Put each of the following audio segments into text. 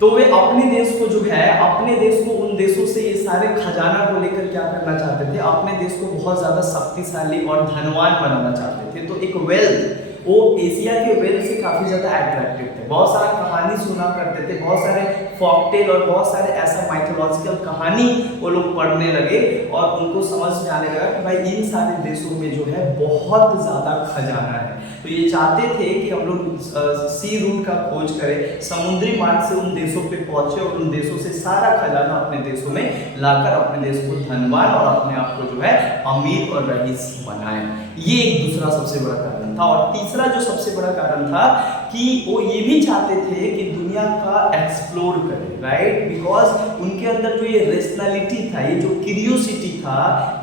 तो वे अपने देश को जो है, अपने देश को उन देशों से ये सारे खजाना को लेकर क्या करना चाहते थे, अपने देश को बहुत ज्यादा शक्तिशाली और धनवान बनाना चाहते थे। तो एक वेल्थ, वो एशिया के वेल्थ से काफी ज्यादा अट्रैक्टिव थे। बहुत सारा कहानी सुना करते थे, बहुत सारे फॉकटेल और बहुत सारे ऐसा माइथोलॉजिकल कहानी वो लोग पढ़ने लगे और उनको समझ में आने लगा कि भाई इन सारे देशों में जो है बहुत ज्यादा खजाना है। तो ये चाहते थे कि हम लोग सी रूट का खोज करें, समुद्री मार्ग से उन देशों पे पहुंचे और उन देशों से सारा खजाना अपने देशों में लाकर अपने देश को धनवान और अपने आप को जो है अमीर और रईस बनाए। ये एक दूसरा सबसे बड़ा कारण था। और तीसरा जो सबसे बड़ा कारण था कि वो ये भी चाहते थे कि दुनिया का एक्सप्लोर करें, राइट, बिकॉज उनके अंदर जो ये रेशनैलिटी था, ये जो क्यूरियोसिटी था,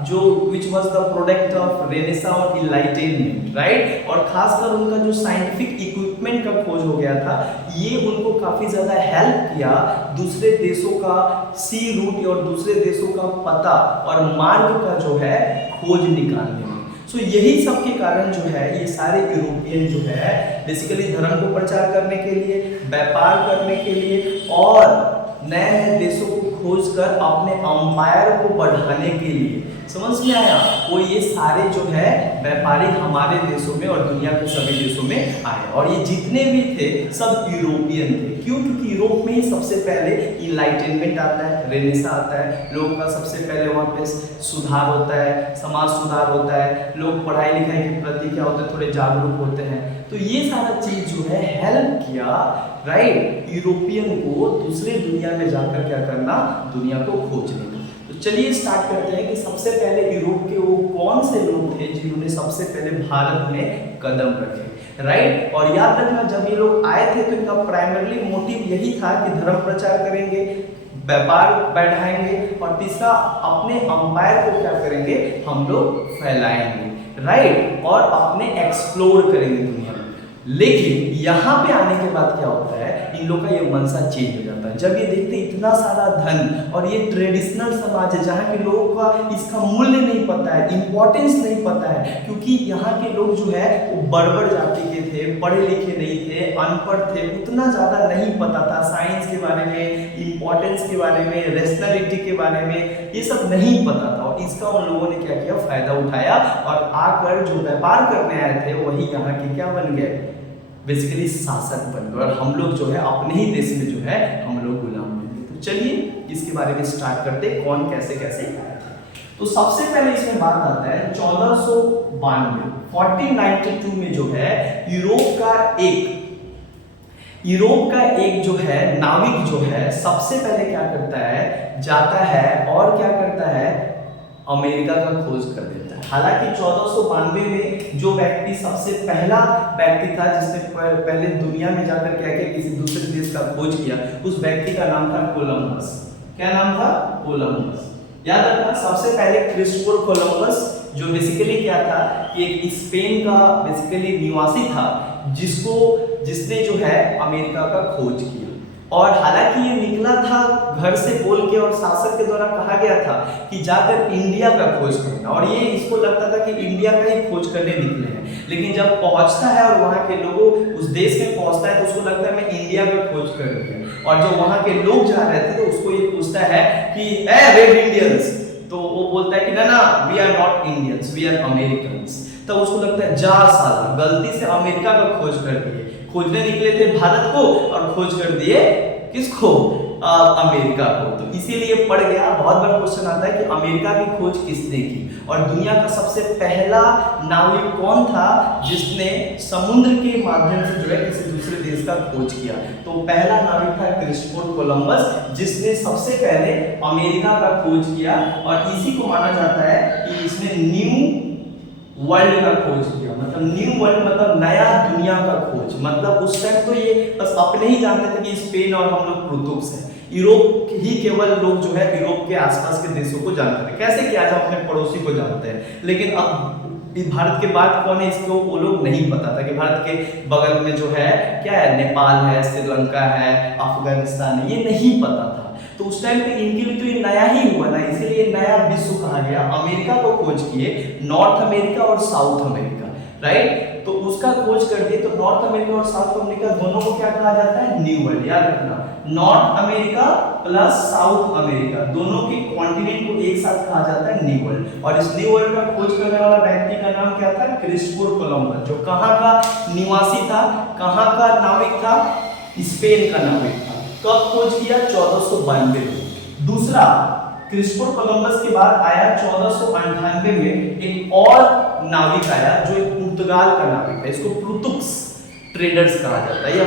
जो which was the product of renaissance और इनलाइटनमेंट, राइट, और खासकर उनका जो साइंटिफिक इक्विपमेंट का खोज हो गया था, ये उनको काफी ज्यादा हेल्प किया दूसरे देशों का सी रूट और दूसरे देशों का पता और मार्ग का जो है खोज निकालने में। सो यही सब के कारण जो है ये सारे यूरोपियन जो है बेसिकली धर्म को प्रचार करने के लिए, व्यापार करने के लिए और नए नए देशों को खोज कर अपने अंपायर को बढ़ाने के लिए, समझ में आया, वो ये सारे जो है व्यापारी हमारे देशों में और दुनिया के सभी देशों में आए। और ये जितने भी थे सब यूरोपियन थे। क्यों? क्योंकि यूरोप में ही सबसे पहले इनलाइटनमेंट आता है, रेनेसां आता है, लोगों का सबसे पहले वहाँ पे सुधार होता है, समाज सुधार होता है, लोग पढ़ाई लिखाई के प्रति क्या होते हैं, थोड़े जागरूक होते हैं। तो ये सारा चीज जो है हेल्प किया, राइट, यूरोपियन को दूसरे दुनिया में जाकर क्या करना, दुनिया को खोजने का। तो चलिए स्टार्ट करते हैं कि सबसे पहले यूरोप के वो कौन से लोग थे जिन्होंने सबसे पहले भारत में कदम रखे, राइट। और याद रखना जब ये लोग आए थे तो इनका प्राइमरली मोटिव यही था कि धर्म प्रचार करेंगे, व्यापार बढ़ाएंगे और तीसरा अपने अंपायर को क्या करेंगे, हम लोग फैलाएंगे, राइट, और अपने एक्सप्लोर करेंगे दुनिया में। लेकिन यहाँ पे आने के बाद क्या होता है, इन लोग का ये मनसा चेंज हो जाता है। जब ये देखते इतना सारा धन और ये ट्रेडिशनल समाज है जहाँ के लोगों का इसका मूल्य नहीं पता है, इंपॉर्टेंस नहीं पता है, क्योंकि यहाँ के लोग जो है वो बड़बड़ जाति के थे, पढ़े लिखे नहीं थे, अनपढ़ थे, उतना ज़्यादा नहीं पता था साइंस के बारे में, इंपॉर्टेंस के बारे में, रेशनैलिटी के बारे में, ये सब नहीं पता था। और इसका उन लोगों ने क्या किया, फायदा उठाया और आकर जो व्यापार करने आए थे वही यहाँ के क्या बन गए, बेसिकली शासक बन गए। और हम लोग जो है अपने ही देश में जो है हम लोग गुलाम बन गए। तो चलिए इसके बारे में स्टार्ट करते, कौन कैसे कैसे आए थे। तो सबसे पहले इसमें बात आता है 1492 1492 में जो है यूरोप का एक जो है नाविक जो है सबसे पहले क्या करता है, जाता है और क्या करता है, अमेरिका का खोज कर देता है। हालांकि 1492 में जो व्यक्ति सबसे पहला व्यक्ति था जिसने पहले दुनिया में जाकर क्या किया, किसी दूसरे देश का खोज किया, उस व्यक्ति का नाम था कोलंबस। क्या नाम था? कोलंबस। याद रखना सबसे पहले क्रिस्टोफर कोलंबस जो बेसिकली क्या था कि एक स्पेन का बेसिकली निवासी था जिसने जो है अमेरिका का खोज किया। और हालांकि ये निकला था घर से बोल के और शासक के द्वारा कहा गया था कि जाकर इंडिया का खोज करना, और ये इसको लगता था कि इंडिया का ही खोज करने निकले हैं। लेकिन जब पहुंचता है और वहाँ के लोगों उस देश में पहुंचता है तो उसको लगता है मैं इंडिया का खोज कर दिया। और जो वहाँ के लोग जा रहे थे तो उसको ये पूछता है कि रेड इंडियंस, तो वो बोलता है कि ना we are not Indians, we are Americans. तो उसको लगता है जा साला, गलती से अमेरिका का खोज कर दिए, खोजने निकले थे भारत को और खोज कर दिए किसको, अमेरिका को। तो इसीलिए पड़ गया, बहुत बार क्वेश्चन आता है कि अमेरिका की खोज किसने की और दुनिया का सबसे पहला नाविक कौन था जिसने समुद्र के माध्यम से जो है किसी दूसरे देश का खोज किया। तो पहला नाविक था क्रिस्टोफर कोलंबस जिसने सबसे पहले अमेरिका का खोज किया और इसी को माना जाता है कि इसने न्यू वर्ल्ड का खोज किया। मतलब न्यू वर्ल्ड मतलब नया दुनिया का खोज। मतलब उस टाइम तो ये बस अपने ही जानते थे कि स्पेन और हम लोग प्रोतुगस हैं, यूरोप ही केवल लोग जो है यूरोप के आसपास के देशों को जानते थे, कैसे कि आज हम अपने पड़ोसी को जानते हैं। लेकिन अब भारत के बाद कौन है इसको वो लोग नहीं पता था कि भारत के बगल में जो है क्या है, नेपाल है, श्रीलंका है, अफगानिस्तान है, ये नहीं पता था। तो उस टाइम पे इनके लिए तो ये नया ही हुआ ना, इसीलिए नया विश्व कहा गया। अमेरिका को खोज किए, नॉर्थ अमेरिका और साउथ अमेरिका, राइट। तो उसका खोज कर दिए। तो नॉर्थ अमेरिका और साउथ अमेरिका दोनों को क्या कहा जाता है? New world. याद रखना, north America plus south America दोनों के कॉन्टिनेंट को एक साथ कहा जाता है न्यू वर्ल्ड। और इस न्यू वर्ल्ड का खोज करने वाला व्यक्ति का नाम क्या था? क्रिस्टोफर कोलंबस, जो कहाँ का निवासी था, कहाँ का नाविक था? स्पेन का नाविक था। कब खोज किया? 1492 में। दूसरा, क्रिस्टोफर कोलंबस के बाद आया 1498 में एक और नाविक आया जो एक पुर्तगाल का नाविक है। इसको प्लूटुक्स ट्रेडर्स कहा जाता है या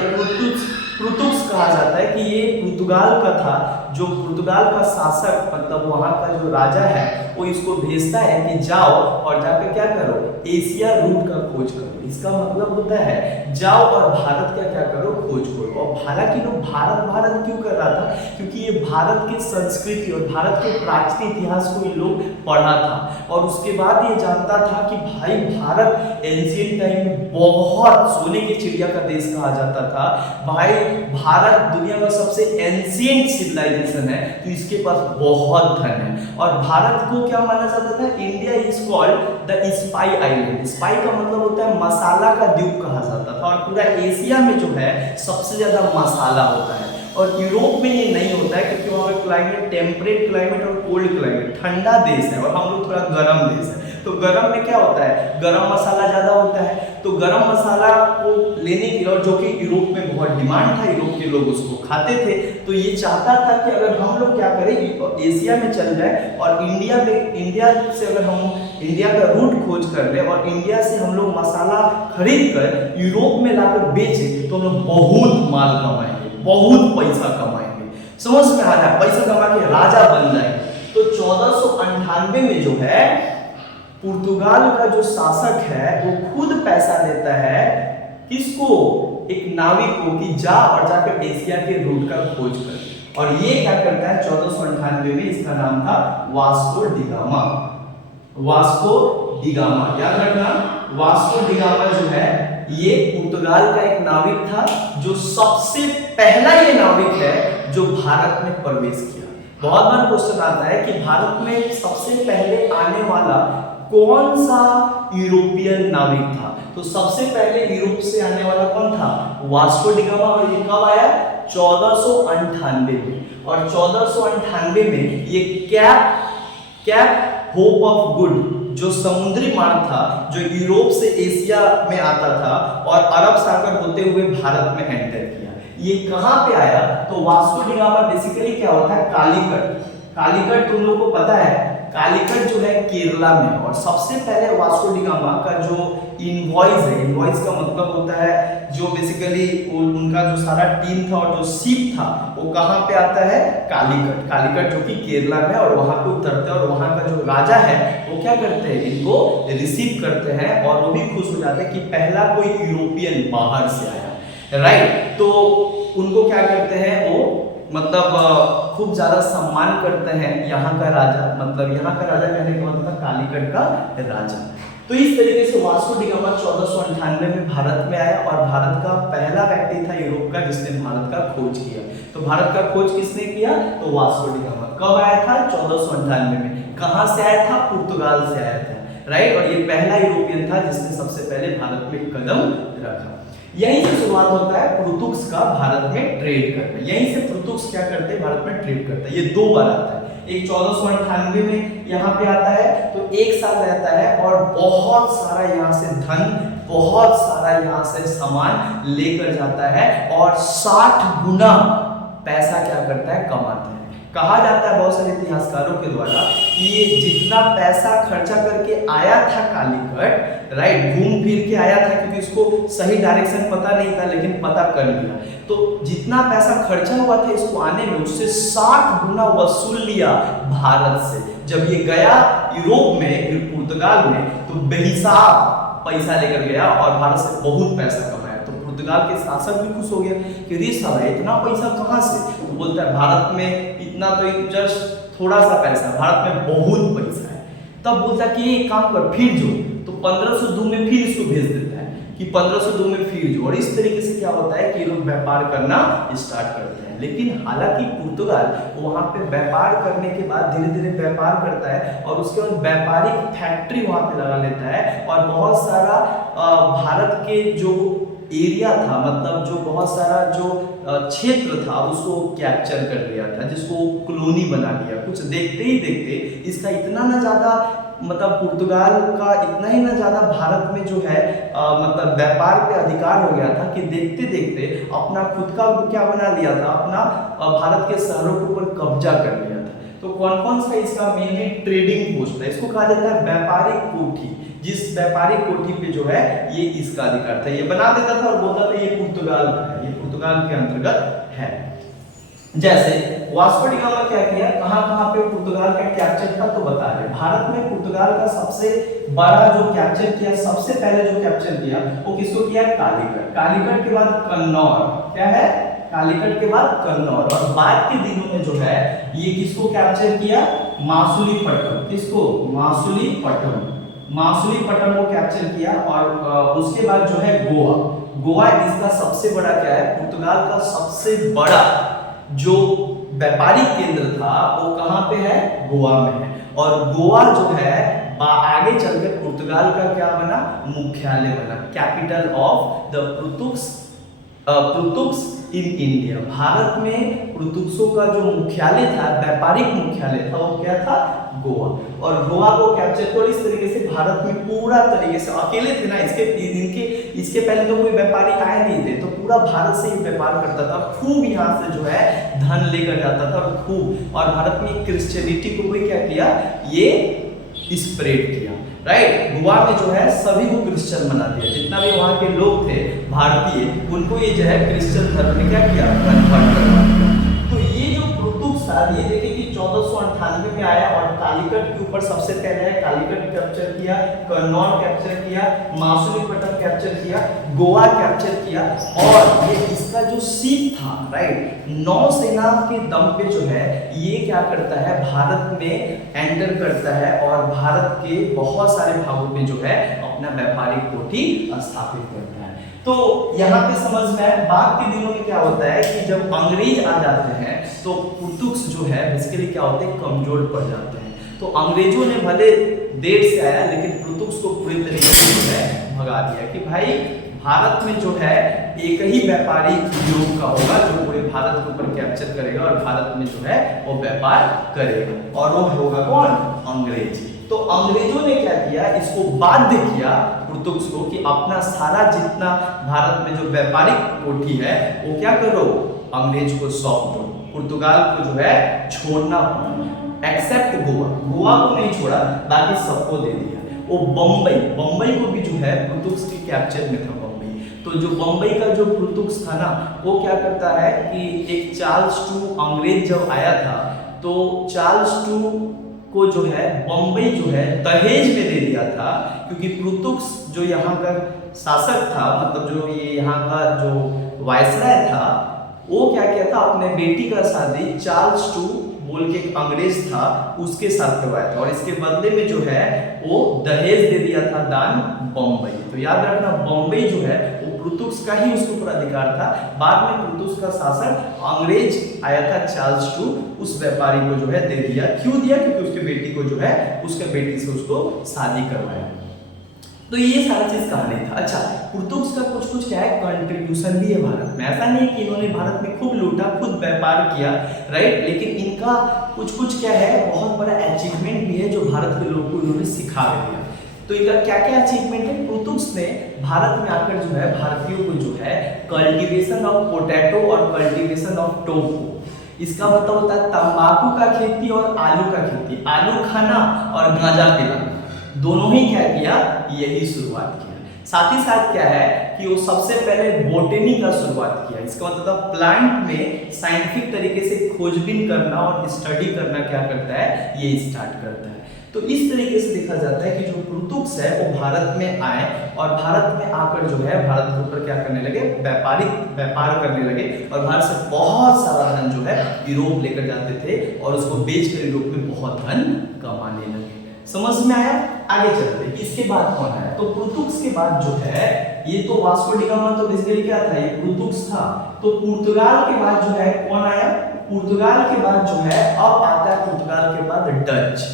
प्लूटुक्स कहा जाता है कि ये पुर्तगाल का था। जो पुर्तगाल का शासक मतलब वहाँ का जो राजा है वो इसको भेजता है कि जाओ और जाकर क्या करो? एशिया रूट का खोज करो। इसका मतलब होता है जाओ और भारत का क्या करो? खोज करो। और हालांकि लोग भारत भारत क्यों कर रहा था? क्योंकि ये भारत की संस्कृति और भारत के प्राचीन इतिहास को ये लोग पढ़ा था और उसके बाद ये जानता था कि भाई भारत एंशिएंट टाइम में बहुत सोने की चिड़िया का देश कहा जाता था। भाई भारत दुनिया का सबसे एंशिएंट सिविलाइजेशन है, तो इसके पास बहुत धन है। और भारत को क्या माना जाता था? India is called the spy island. Spy का मतलब होता है मसाला का द्वीप कहा जाता था। और पूरा एशिया में जो है सबसे ज्यादा मसाला होता है। और यूरोप में ये नहीं होता है क्योंकि वहाँ पे क्लाइमेट टेम्परेट क्लाइमेट और कोल्ड क्लाइमेट, ठंडा देश है और हम लोग थोड़ा गर्म देश है। तो गर्म में क्या होता है? गरम मसाला ज्यादा होता है। तो गरम मसाला को लेने के लिए, जो कि यूरोप में बहुत डिमांड था, यूरोप के लोग उसको खाते थे, तो ये चाहता था कि अगर हम लोग क्या करें एशिया में चल जाए और इंडिया से अगर हम इंडिया का रूट खोज कर ले और इंडिया से हम लोग मसाला खरीद कर यूरोप में लाकर बेचे तो हम लोग बहुत माल कमाएंगे, बहुत पैसा कमाएंगे। समझ में आ रहा है? पैसा कमा के राजा बन जाएंगे। तो 1498 में जो है पुर्तगाल का जो शासक है वो खुद पैसा देता है किसको? एक नाविक को कि जा और जाकर एशिया के रूट का खोज कर। और ये क्या करता है? 1498 में इसका नाम था वास्को डिगामा। वास्को डिगामा, याद रखना, वास्को डिगामा जो है ये पुर्तगाल का एक नाविक था जो सबसे पहला ये नाविक है जो भारत में प्रवेश किया। बहुत बार क्वेश्चन आता है कि भारत में सबसे पहले आने वाला कौन सा यूरोपियन नाविक था? तो सबसे पहले यूरोप से आने वाला कौन था? Vasco da Gama. और ये कब आया? 1498 में। और 1498 में ये कैप होप ऑफ गुड जो समुद्री मार्ग था जो यूरोप से एशिया में आता था और अरब सागर होते हुए भारत में एंटर किया। ये कहाँ पे आया? तो वास्को डिगामा बेसिकली क्या होता है? कालीकट। कालीकट तुम लोग को पता है, कालीकट जो है केरला में। और सबसे पहले वास्को डिगामा का जो इनवॉइस है, इनवॉइस का मतलब होता है जो बेसिकली उनका जो सारा टीम था और जो शिप था वो कहाँ पे आता है? कालीकट। कालीकट जो कि केरला में, और वहां पे उतरते हैं और वहां का जो राजा है वो क्या करते हैं? इनको रिसीव करते हैं और वो भी खुश हो जाते हैं कि पहला कोई यूरोपियन बाहर से आया, राइट। तो उनको क्या करते हैं? वो मतलब खूब ज्यादा सम्मान करते हैं यहाँ का राजा, मतलब यहाँ का राजा कहने का मतलब कालीकट का राजा। तो इस तरीके से वास्को डिगामा 1498 में भारत में आया और भारत का पहला व्यक्ति था यूरोप का जिसने भारत का खोज किया। तो भारत का खोज किसने किया? तो वास्को डिगामा। कब आया था? 1498 में। कहाँ से आया था? पुर्तगाल से आया था, राइट। और ये पहला यूरोपियन था जिसने सबसे पहले भारत में कदम रखा। यहीं से शुरुआत होता है पुर्तुगीज का भारत में ट्रेड करना। यहीं से पुर्तुगीज क्या करते हैं? भारत में ट्रेड करता है। ये दो बार आता है, एक 1498 में यहाँ पे आता है तो एक साल रहता है और बहुत सारा यहाँ से धन, बहुत सारा यहाँ से सामान लेकर जाता है और 60 गुना पैसा क्या करता है? कमाता है। कहा जाता है बहुत सारे इतिहासकारों के द्वारा कि ये जितना पैसा खर्चा करके आया था कालीकट, राइट, घूम फिर के आया था क्योंकि इसको सही डायरेक्शन पता नहीं था लेकिन पता कर लिया, तो जितना पैसा खर्चा हुआ था इसको आने में उससे 60 गुना वसूल लिया भारत से। जब ये गया यूरोप में, पुर्तगाल में, तो बेहिसाब पैसा लेकर गया और भारत से बहुत पैसा कमाया। तो पुर्तगाल के शासक भी खुश हो गया कि रे साला इतना पैसा कहाँ से? तो बोलता है भारत में इतना तो जस्ट थोड़ा सा पैसा, भारत में बहुत पैसा है। तब बोलता है कि ये काम कर, फिर जो, तो 1502 में फिर इसको भेज देता है कि 1502 में फिर जो, और इस तरीके से क्या होता है कि लोग व्यापार करना स्टार्ट करते हैं। लेकिन हालांकि पुर्तगाल वहाँ पे व्यापार करने के बाद धीरे धीरे व्यापार करता है और उसके बाद व्यापारिक फैक्ट्री वहाँ पे लगा लेता है और बहुत सारा भारत के जो एरिया था, मतलब जो बहुत सारा जो क्षेत्र था उसको कैप्चर कर लिया था, जिसको कॉलोनी बना लिया। कुछ देखते ही देखते इसका इतना ना ज़्यादा, मतलब पुर्तगाल का इतना ही ना ज़्यादा भारत में जो है मतलब व्यापार पे अधिकार हो गया था कि देखते देखते अपना खुद का क्या बना लिया था, अपना भारत के शहरों के ऊपर कब्जा कर लिया था। तो कौन कौन सा इसका मेनली ट्रेडिंग पोस्ट है, इसको कहा जाता है व्यापारिक कोठी। जिस व्यापारिक कोठी पे जो है ये इसका अधिकार था, ये बना देता था और बोलता था ये पुर्तगाल का है, ये पुर्तगाल के अंतर्गत है। जैसे वास्को डी गामा क्या किया, कहां पे पुर्तगाल का कैप्चर था, तो बता रहे भारत में पुर्तगाल का सबसे बड़ा जो कैप्चर किया, सबसे पहले जो कैप्चर किया वो किसको किया, कालीकट। कालीकट के बाद कन्नौर, क्या है, कालीकट के बाद कन्नौर, और बाद के दिनों में जो है ये किसको कैप्चर किया, मासुलीपट्टम। किसको, मासुलीपट्टम, मासुलीपट्टम को कैप्चर किया। और उसके बाद जो है गोवा, गोवा इसका सबसे बड़ा क्या है, पुर्तगाल का सबसे बड़ा जो व्यापारिक केंद्र था वो कहां पे है, गोवा में है। और गोवा जो है आगे चलकर पुर्तगाल का क्या बना, मुख्यालय बना, capital of the Portuguese in India. Bharat में पुर्तुग्सों का जो मुख्यालय था, व्यापारिक मुख्यालय था, वो क्या था, गोवा। और गोवा को कैप्चर कर इस तरीके से भारत में पूरा तरीके से, अकेले थे ना, इसके पहले तो कोई व्यापारी आए नहीं थे, तो पूरा भारत से ही व्यापार करता था, खूब यहाँ से जो है धन लेकर जाता था और खूब। और भारत में क्रिश्चियनिटी को भी क्या किया, ये स्प्रेड किया, राइट। गोवा में जो है सभी को क्रिश्चियन बना दिया, जितना भी वहाँ के लोग थे भारतीय, उनको ये जो है क्रिश्चियन धर्म ने क्या किया, कन्वर्ट करवा दिया। तो ये जो पुर्तुग्स था, ये देखिए कि 1498 में आया और कालीकट के ऊपर सबसे पहले है, कालीकट कैप्चर किया, कन्नौर कैप्चर किया, मासुलीपट्टम कैप्चर किया, गोवा कैप्चर किया। और ये इसका जो सीप था, राइट, नौसेना के दम पे जो है ये क्या करता है, भारत में एंटर करता है और भारत के बहुत सारे भागों में जो है अपना व्यापारिक कोठी स्थापित करता है। तो यहाँ पे समझ में आया। बाद के दिनों में क्या होता है कि जब अंग्रेज आ जाते हैं तो पुर्तुग्स जो है बेसिकली क्या होते हैं, कमजोर पड़ जाते हैं। तो अंग्रेजों ने भले देर से आया लेकिन पुर्तुग्स को पूरी तरीके से जो है भगा दिया कि भाई भारत में जो है एक ही व्यापारी यूरोप का होगा जो पूरे भारत के ऊपर कैप्चर करेगा और भारत में जो है वो व्यापार करेगा, और वो होगा कौन, अंग्रेज। तो अंग्रेजों ने क्या किया, इसको बाध्य किया पुर्तुग्स को कि अपना सारा जितना भारत में जो व्यापारिक कोठी है वो क्या करो, अंग्रेज को सौंप दो। पुर्तगाल को जो है छोड़ना पड़ा, एक्सेप्ट गोवा, गोवा को नहीं छोड़ा, बाकी सबको दे दिया। वो बम्बई को भी जो है पुर्तुग्स के कैप्चर में था बम्बई। तो जो बम्बई का जो पुर्तुग्स था ना, वो क्या करता है कि एक चार्ल्स टू अंग्रेज जब आया था तो चार्ल्स टू को जो है बम्बई जो है दहेज में दे दिया था, क्योंकि पुर्तुग्स जो यहाँ का शासक था, मतलब जो ये यहाँ का जो वायसराय था, वो क्या किया था, अपने बेटी का शादी चार्ल्स टू बोल के एक अंग्रेज था उसके साथ करवाया था, और इसके बदले में जो है वो दहेज दे दिया था दान बम्बई। तो याद रखना बम्बई जो है वो पुर्तुग्स का ही उसके ऊपर अधिकार था। बाद में पुर्तुग्स का शासक अंग्रेज आया था चार्ल्स टू, उस व्यापारी को जो है दे दिया। क्यों दिया, क्योंकि उसके बेटी को जो है उसके बेटी से उसको शादी करवाया। तो ये सारा चीज कहानी था। अच्छा, पुर्तुग्स का कुछ कुछ क्या है, कंट्रीब्यूशन भी है भारत में। ऐसा नहीं कि इन्होंने भारत में खूब लूटा, खुद व्यापार किया, राइट, लेकिन इनका कुछ कुछ क्या है, बहुत बड़ा अचीवमेंट भी है जो भारत के लोगों को इन्होंने सिखा दिया। तो इनका क्या क्या अचीवमेंट है, पुर्तुग्स ने भारत में आकर जो है भारतीयों को जो है कल्टीवेशन ऑफ पोटैटो और कल्टीवेशन ऑफ टोबैको, इसका मतलब होता है तंबाकू का खेती और आलू का खेती, आलू खाना और गांजा पीना, दोनों ही क्या किया, यही शुरुआत किया। साथ ही साथ क्या है कि वो सबसे पहले बोटनी का शुरुआत किया। इसका मतलब प्लांट में साइंटिफिक तरीके से खोजबीन करना और स्टडी करना क्या करता है, ये स्टार्ट करता है। तो इस तरीके से देखा जाता है कि जो पुर्तुग्स है वो भारत में आए और भारत में आकर जो है भारत के ऊपर क्या करने लगे, व्यापार करने लगे, और भारत से बहुत सारा धन जो है यूरोप लेकर जाते थे और उसको बेचकर यूरोप में बहुत धन कमाने लगे। समझ में आया? आगे चलते हैं इसके बाद कौन आया। तो पुर्तगाल के बाद जो है ये तो वास्को डी गामा तो बेसिकली क्या था, ये पुर्तगाल था। तो पुर्तगाल के बाद जो है कौन आया, पुर्तगाल के बाद जो है अब आता है पुर्तगाल के बाद डच।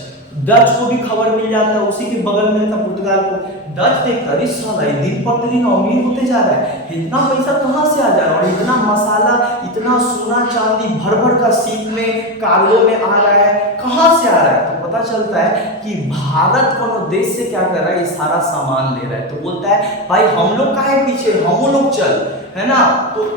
डच को भी खबर मिल जाता है, उसी के बगल में था पुर्तगाल को। डच देखा अरे साला दिन प्रतिदिन अमीर होते जा रहा है, इतना पैसा कहाँ से आ जा रहा है, और इतना मसाला इतना सोना चांदी भर भर का शिप में कार्गो में आ रहा है, कहाँ से आ रहा है। तो पता चलता है कि भारत को देश से क्या कर रहा है, ये सारा सामान ले रहा है। तो बोलता है भाई हम लोग काहे पीछे, हम लोग चल, है ना। तो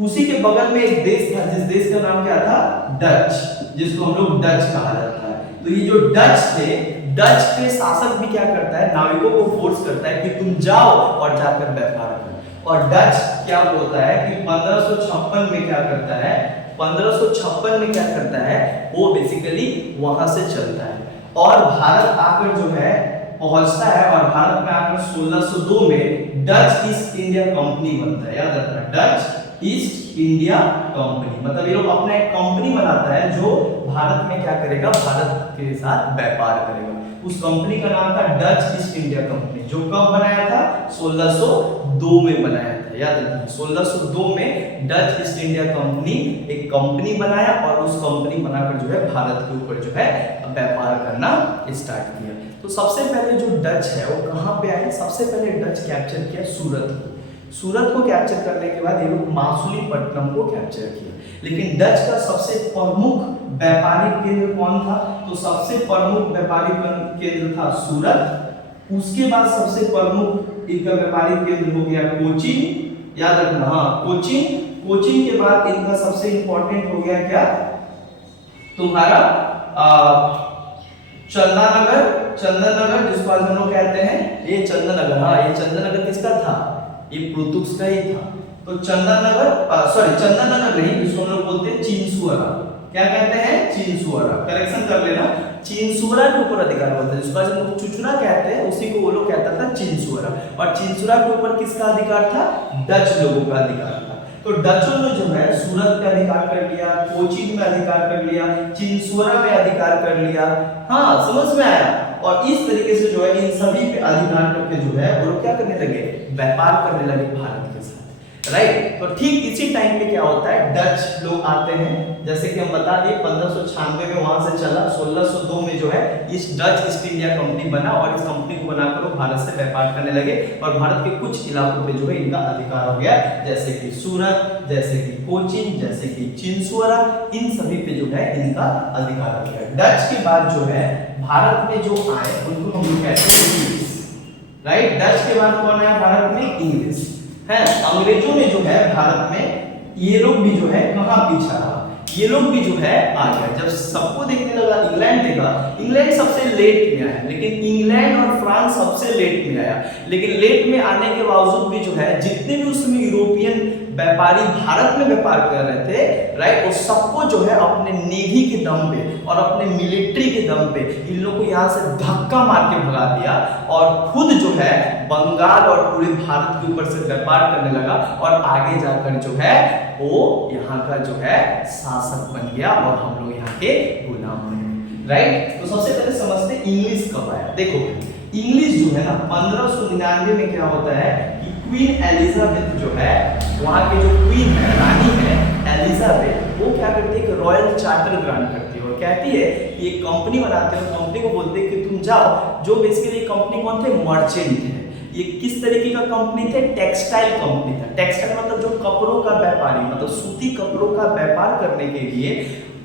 उसी के बगल में एक देश था, जिस देश का नाम क्या था, डच, जिसको हम लोग डच कहा जाता है। तो ये जो डच थे, डच के शासक भी क्या करता है, नाविकों को फोर्स करता है कि तुम जाओ और जाकर व्यापार करो। और डच क्या बोलता है कि 1556 में क्या करता है, 1556 में क्या करता है, वो बेसिकली वहां से चलता है और भारत आकर जो है पहुंचता है। और भारत में आकर 1602 में डच ईस्ट इंडिया कंपनी बनता है। याद रखना, डच ईस्ट इंडिया कंपनी, मतलब ये लोग अपना एक कंपनी बनाता है जो भारत में क्या करेगा, भारत के साथ व्यापार करेगा। उस कंपनी का नाम था डच ईस्ट इंडिया कंपनी, जो कब बनाया था, 1602 में बनाया था। याद रखना 1602 में डच ईस्ट इंडिया कंपनी एक कंपनी बनाया और उस कंपनी बनाकर जो है भारत के ऊपर जो है व्यापार करना स्टार्ट किया। तो सबसे पहले जो डच है वो कहाँ पे आए, सबसे पहले डच कैप्चर किया सूरत को। सूरत को कैप्चर करने के बाद ये लोग मासुलीपट्टनम को कैप्चर किया। लेकिन डच का सबसे प्रमुख व्यापारिक केंद्र कौन था, तो सबसे प्रमुख व्यापारिक केंद्र था सूरत। उसके बाद सबसे प्रमुख इनका व्यापारिक केंद्र हो गया कोचीन। याद रखना, हाँ कोचीन। कोचीन के बाद इनका सबसे इंपॉर्टेंट हो गया क्या, तुम्हारा चंदननगर। चंदननगर जिसको आज हम लोग कहते हैं ये चंदननगर, हाँ ये चंदननगर किसका था, ये पुर्तगाल का ही था। तो चंदननगर, सॉरी चंदननगर नहीं, जिसको हम लोग बोलते हैं चिंसुअरा। क्या कहते हैं, चिंसुअरा, करेक्शन कर लेना, चिंसुअरा के ऊपर अधिकार होता है। जिसको आज हम लोग चुचुरा कहते हैं उसी को वो लोग कहता था चिंसुअरा। और चिंसुअरा के ऊपर किसका अधिकार था, डच लोगों का अधिकार था। तो डचों ने जो है सूरत पे अधिकार कर लिया, कोचीन में अधिकार कर लिया, चिंसुअरा में अधिकार कर लिया। हाँ समझ में आया। और इस तरीके से जो है इन सभी पे अधिकार करके जो है वो लोग क्या करने लगे, व्यापार करने लगे भारत के साथ, राइट। तो ठीक इसी टाइम पे क्या होता है, डच लोग आते हैं, जैसे कि हम बता दिए 1596 में वहां से चला, 1602 में जो है इस डच ईस्ट इंडिया कंपनी बना और इस कंपनी को बनाकर वो भारत से व्यापार करने लगे और भारत के कुछ इलाकों पे जो है इनका अधिकार हो गया, जैसे कि सूरत, जैसे कि कोचीन, जैसे कि चिंसुअरा, इन सभी पे जो है इनका अधिकार हो गया। डच के बाद जो है भारत में जो आए उनको हम लोग कहते हैं इंग्लिश, राइट। डच के बाद कौन आया भारत में, इंग्लिश है। अंग्रेजों ने जो है भारत में ये लोग भी जो है कहाँ पीछा रहा, ये लोग भी जो है आ गया। जब सबको देखने लगा, इंग्लैंड देखा, इंग्लैंड सबसे लेट में आया, लेकिन इंग्लैंड और फ्रांस सबसे लेट में आया। लेकिन लेट में आने के बावजूद भी जो है जितने भी उसमें यूरोपियन व्यापारी भारत में व्यापार कर रहे थे, राइट, वो सबको जो है अपने नेवी के दम पे और अपने मिलिट्री के दम पे इन लोगों को यहाँ से धक्का मार के भगा दिया और खुद जो है बंगाल और पूरे भारत के ऊपर से व्यापार करने लगा और आगे जाकर जो है वो यहाँ का जो है शासक बन गया और हम लोग यहाँ के गुलाम बन गए, राइट। तो सबसे पहले समझते इंग्लिश कब आया। देखो इंग्लिश जो है ना 1599 में क्या होता है कि क्वीन एलिजाबेथ जो है, वहाँ के जो क्वीन है, रानी है एलिजाबेथ, वो क्या करती है, रॉयल चार्टर ग्रांट करती है और कहती है कि एक कंपनी बनाते हैं, कंपनी को बोलते हैं कि तुम जाओ। जो बेसिकली कंपनी कौन थे, मर्चेंट थे। ये किस तरीके का कंपनी थे, टेक्सटाइल कंपनी था। टेक्सटाइल मतलब जो कपड़ों का व्यापारी, मतलब सूती कपड़ों का व्यापार करने के लिए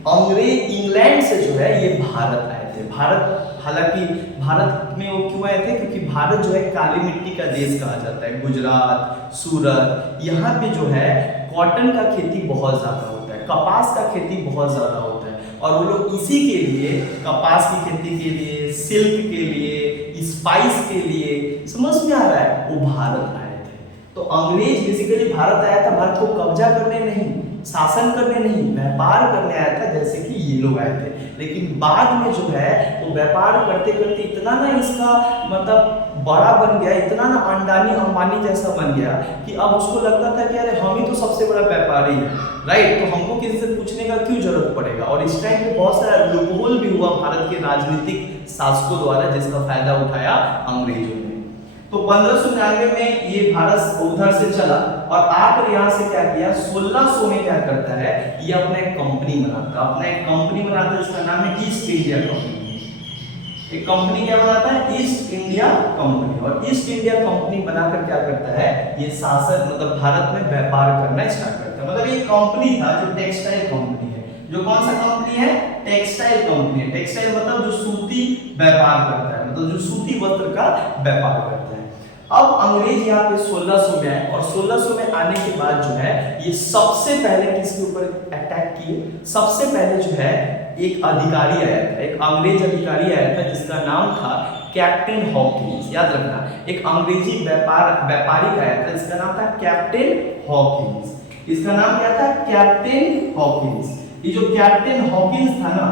अंग्रेज इंग्लैंड से जो है ये भारत आए थे। भारत, हालांकि भारत में वो क्यों आए थे, क्योंकि भारत जो है काली मिट्टी का देश कहा जाता है। गुजरात, सूरत, यहाँ पे जो है कॉटन का खेती बहुत ज्यादा होता है, कपास का खेती बहुत ज्यादा होता है और वो लोग इसी के लिए, कपास की खेती के लिए, सिल्क के लिए, स्पाइस के लिए, समझ में आ रहा है, वो भारत आए थे। तो अंग्रेज बेसिकली भारत आया था, भारत को कब्जा करने नहीं, शासन करने नहीं, व्यापार करने आया था, जैसे कि ये लोग आए थे। लेकिन बाद में जो है वो व्यापार करते करते इतना ना इसका मतलब बड़ा बन गया, इतना ना अंडानी अंबानी जैसा बन गया कि अब उसको लगता था कि अरे हम ही तो सबसे बड़ा व्यापारी है, राइट। तो हमको किसी से पूछने का क्यों जरूरत पड़ेगा। और इस टाइम पे बहुत सारा लूपहोल भी हुआ भारत के राजनीतिक शासकों द्वारा, जिसका फायदा उठाया अंग्रेजों ने। तो 1599 में ये भारत उधर से चला और आकर यहाँ से क्या किया, 1600 में क्या करता है, ये अपना एक कंपनी बनाता है जिसका नाम है ईस्ट इंडिया कंपनी। एक कंपनी क्या बनाता है, ईस्ट इंडिया कंपनी। और ईस्ट इंडिया कंपनी बनाकर क्या करता है, ये शासन मतलब भारत में व्यापार करना स्टार्ट करता है। मतलब ये कंपनी था जो टेक्सटाइल कंपनी है, जो कौन सा कंपनी है, टेक्सटाइल कंपनी है। टेक्सटाइल मतलब जो सूती व्यापार करता है, मतलब जो सूती वस्त्र का व्यापार करता है। अब अंग्रेज यहाँ पे 1600 में आए और 1600 में आने के बाद जो है ये सबसे पहले किसके ऊपर अटैक किए, सबसे पहले जो है एक अधिकारी आया था, एक अंग्रेज अधिकारी आया था जिसका नाम था कैप्टन हॉकिंस। याद रखना, एक अंग्रेजी व्यापारी आया था जिसका नाम था कैप्टन हॉकिंस। इसका नाम क्या था, कैप्टन हॉकिंस। ये जो कैप्टन हॉकिंस था ना,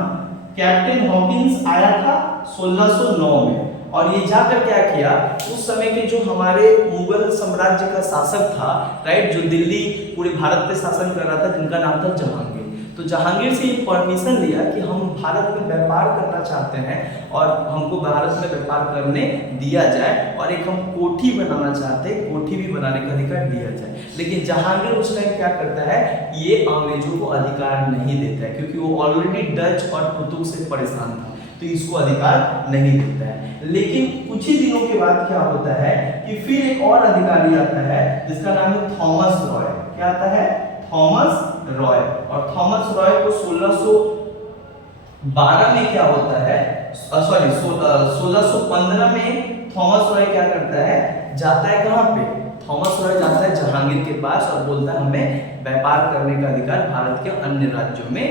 कैप्टन हॉकिंस आया था 1609 में और ये जाकर क्या किया, उस समय के जो हमारे मुगल साम्राज्य का शासक था, राइट, जो दिल्ली पूरे भारत पे शासन कर रहा था, जिनका नाम था जहांगीर। तो जहांगीर से ये परमिशन लिया कि हम भारत में व्यापार करना चाहते हैं और हमको भारत में व्यापार करने दिया जाए और एक हम कोठी बनाना चाहते हैं, कोठी भी बनाने का अधिकार दिया जाए। लेकिन जहांगीर उस टाइम क्या करता है, ये अंग्रेजों को अधिकार नहीं देता है क्योंकि वो ऑलरेडी डच और पुर्तगाल से परेशान था, तो इसको अधिकार नहीं देता है। लेकिन कुछ ही दिनों के बाद क्या होता है कि फिर एक और अधिकारी आता है जिसका नाम है थॉमस रॉय। क्या आता है, थॉमस रॉय। और थॉमस रॉय को 1612 में क्या होता है, सॉरी 1615 में थॉमस रॉय क्या करता है, जाता है कहां पे, थॉमस रॉय जाता है जहांगीर के पास और बोलता है हमें व्यापार करने का अधिकार भारत के अन्य राज्यों में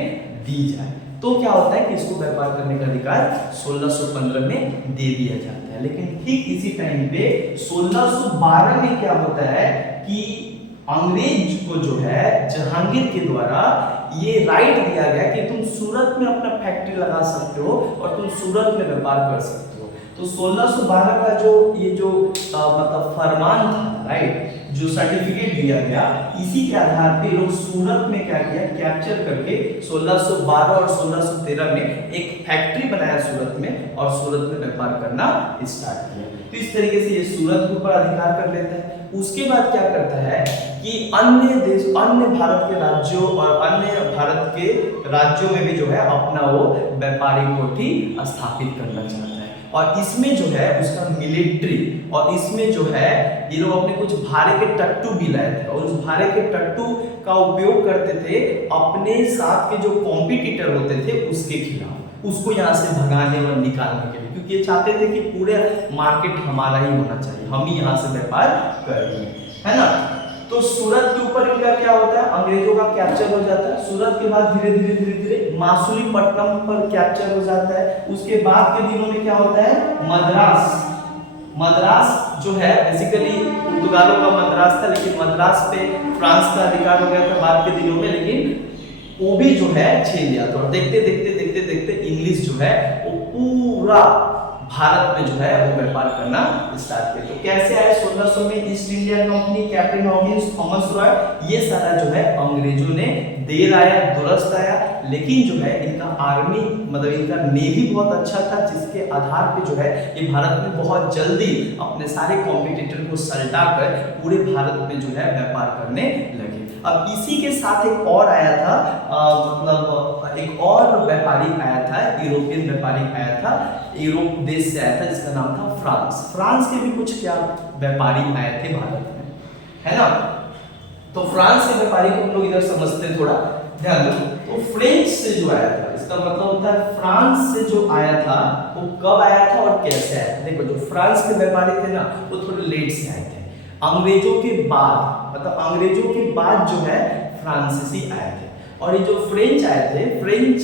दी जाए। तो क्या होता है कि इसको व्यापार करने का अधिकार 1615 में दे दिया जाता है। लेकिन ठीक इसी टाइम पे 1612 में क्या होता है कि अंग्रेज को जो है जहांगीर के द्वारा ये राइट दिया गया कि तुम सूरत में अपना फैक्ट्री लगा सकते हो और तुम सूरत में व्यापार कर सकते हो। तो 1612 का जो ये जो मतलब फरमान था, राइट, जो सर्टिफिकेट दिया गया, इसी के आधार पे लोग सूरत में क्या किया, कैप्चर करके 1612 और 1613 में एक फैक्ट्री बनाया सूरत में और सूरत में व्यापार करना स्टार्ट किया। तो इस तरीके से ये सूरत के ऊपर अधिकार कर लेता है। उसके बाद क्या करता है कि अन्य देश, अन्य भारत के राज्यों और अन्य भारत के राज्यों में भी जो है अपना वो व्यापारिक कोठी स्थापित करना चाहता है। और इसमें जो है उसका मिलिट्री, और इसमें जो है ये लोग अपने कुछ भारे के टट्टू भी लाए थे और उस भारे के टट्टू का उपयोग करते थे अपने साथ के जो कॉम्पिटिटर होते थे उसके खिलाफ, उसको यहाँ से भगाने और निकालने के लिए, क्योंकि ये चाहते थे कि पूरे मार्केट हमारा ही होना चाहिए, हम ही यहाँ से व्यापार करेंगे, है ना। तो सूरत के ऊपर इनका क्या होता है, अंग्रेजों का कैप्चर हो जाता है। सूरत के बाद धीरे धीरे मासूलीपट्टनम पर कैप्चर हो जाता है। उसके बाद के दिनों में क्या होता है, मद्रास जो है बेसिकली पुर्तगालों का मद्रास था, लेकिन मद्रास पे फ्रांस का अधिकार हो गया था बाद के दिनों में, लेकिन वो भी जो है छीन लिया था। और देखते देखते इंग्लिश जो है वो पूरा भारत में जो है वो व्यापार करना स्टार्ट किया। तो कैसे आए 1600 में east India company, captain Hawkins, Thomas Roy, ये सारा जो है अंग्रेजों ने देर आया दुरुस्त आया, लेकिन जो है इनका आर्मी मतलब इनका नेवी बहुत अच्छा था, जिसके आधार पे जो है ये भारत में बहुत जल्दी अपने सारे कॉम्पिटिटर को सल्टा कर पूरे भारत में जो है व्यापार करने लगे। अब इसी के साथ एक और आया था, मतलब एक और व्यापारी आया था, यूरोपियन व्यापारी आया था, यूरोप देश से आया था, जिसका नाम था फ्रांस। फ्रांस के भी कुछ क्या व्यापारी आए थे भारत में, है ना। तो फ्रांस के व्यापारी को हम लोग इधर समझते हैं, थोड़ा ध्यान दो। तो फ्रेंच से जो आया था, इसका मतलब होता है फ्रांस से जो आया था वो कब आया था और कैसे आया था। देखो जो फ्रांस के व्यापारी थे ना वो थोड़े लेट से आए थे, अंग्रेजों के बाद, मतलब अंग्रेजों के बाद जो है फ्रांसीसी आए थे। और ये जो फ्रेंच आए थे, फ्रेंच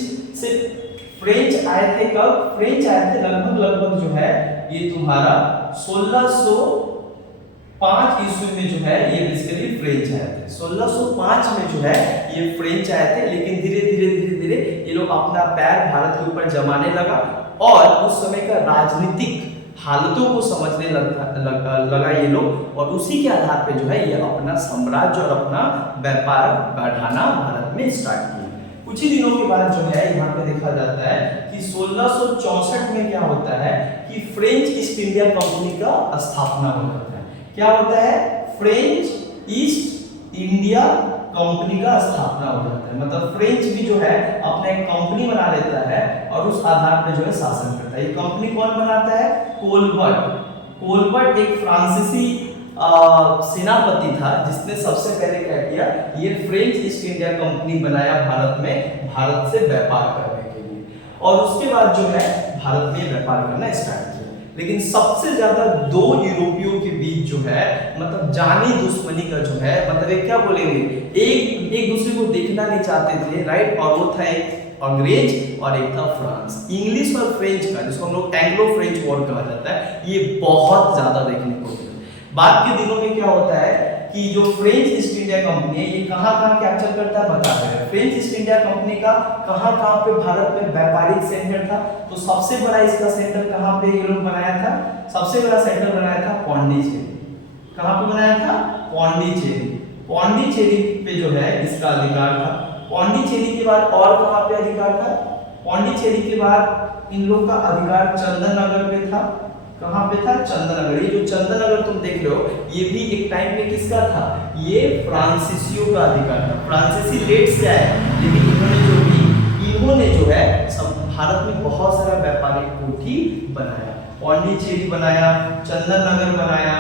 आए थे कब, फ्रेंच आए थे लगभग जो है ये तुम्हारा 1605 ईस्वी में जो है ये बेसिकली फ्रेंच आए थे। 1605 में जो है ये फ्रेंच आए थे, लेकिन धीरे धीरे ये लोग अपना पैर भारत के ऊपर जमाने लगा और उस समय का राजनीतिक हालतों को समझने लगा ये लोग, और उसी के आधार पे जो है ये अपना साम्राज्य और अपना व्यापार बढ़ाना भारत में स्टार्ट किया। कुछ ही दिनों के बाद जो है यहाँ पे देखा जाता है कि 1664 में क्या होता है कि फ्रेंच ईस्ट इंडिया कंपनी का स्थापना हो जाता है। क्या होता है? फ्रेंच ईस्ट इंडिया कंपनी का स्थापना हो जाता है। मतलब फ्रेंच भी जो है अपना एक कंपनी बना लेता है और उस आधार पे जो है शासन करता है। ये कंपनी कौन बनाता है? कोलबर्ट। कोलबर्ट एक फ्रांसीसी सेनापति था जिसने सबसे पहले क्या किया, ये फ्रेंच ईस्ट इंडिया कंपनी बनाया भारत में, भारत से व्यापार करने के लिए, और उसके बाद जो है भारत में व्यापार करना स्टार्ट किया। लेकिन सबसे ज्यादा दो यूरोपियों के बीच जो है मतलब जानी दुश्मनी का जो है मतलब एक क्या बोलेंगे, एक दूसरे को देखना नहीं चाहते थे, राइट। और वो था एक अंग्रेज और एक था फ्रांस। इंग्लिश और फ्रेंच का, जिसको हम लोग एंग्लो फ्रेंच वॉर कहा जाता है, ये बहुत ज्यादा देखने को मिला। बाद के दिनों में क्या होता है कि जो फ्रेंच ईस्ट इंडिया कंपनी है ये कहाँ कैप्चर करता है बता रहे हैं। फ्रेंच ईस्ट इंडिया कंपनी का कहाँ पे भारत में व्यापारिक सेंटर था, तो सबसे बड़ा इसका सेंटर कहाँ पे ये लोग बनाया था? सबसे बड़ा सेंटर बनाया था पौंडीचेरी। कहाँ पे बनाया था? पौंडीचेरी। पौंडीचेरी पे जो है इसका अधिकार था। पौंडीचेरी के बाद और कहाँ पे अधिकार था? पौंडीचेरी के बाद इन लोग का अधिकार चंदन नगर पे था। कहाँ पे था? चंदन नगर। ये जो चंदन नगर तुम देख रहे हो ये भी एक टाइम पे किसका था? ये फ्रांसीसियों का अधिकार था। फ्रांसीसी लेट से आए लेकिन इन्होंने जो है सब भारत में बहुत सारा व्यापारिक कोठी बनाया। पौंडीचेरी बनाया, चंदन नगर बनाया।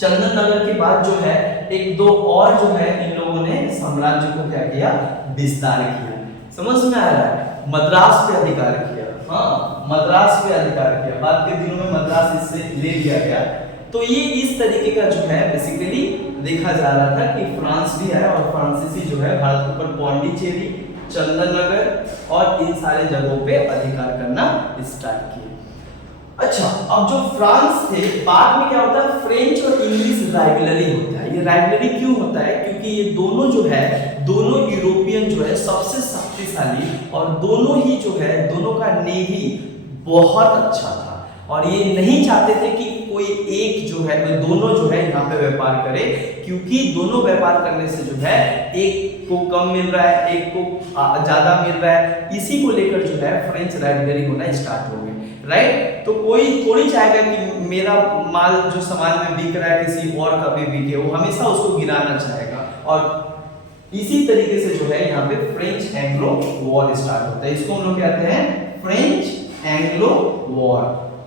चंदन नगर के बाद जो है एक दो और जो है इन लोगों ने साम्राज्य को क्या किया? विस्तार किया। समझ में आ रहा है? मद्रास पे अधिकार किया। हाँ, मद्रास पे अधिकार किया। बाद के दिनों में मद्रास इससे ले लिया गया। तो ये इस तरीके का जो है बेसिकली देखा जा रहा था कि फ्रांस भी है और फ्रांसीसी जो है भारत के ऊपर पौंडीचेरी, चंदन नगर और इन सारे जगहों पे अधिकार करना स्टार्ट किए। अच्छा, अब जो फ्रांस थे बाद में क्या होता है? फ्रेंच और इंग्लिश राइवलरी होता है। ये राइवलरी क्यों होता है? क्योंकि ये दोनों जो है दोनों यूरोपियन जो है सबसे शक्तिशाली और दोनों ही जो है दोनों का नेवी बहुत अच्छा था और ये नहीं चाहते थे कि कोई एक जो है दोनों जो है यहाँ पे व्यापार करे, क्योंकि दोनों व्यापार करने से जो है एक को कम मिल रहा है, एक को ज्यादा मिल रहा है। इसी को लेकर जो है फ्रेंच राइवलरी होना स्टार्ट हो गई, राइट। तो कोई थोड़ी चाहेगा कि मेरा माल जो सामान में बिक रहा है किसी और का भी बिके, वो हमेशा उसको गिराना चाहेगा। और इसी तरीके से जो है यहाँ पे फ्रेंच एंग्लो वॉर स्टार्ट होता है। इसको हम लोग कहते हैं French Anglo war.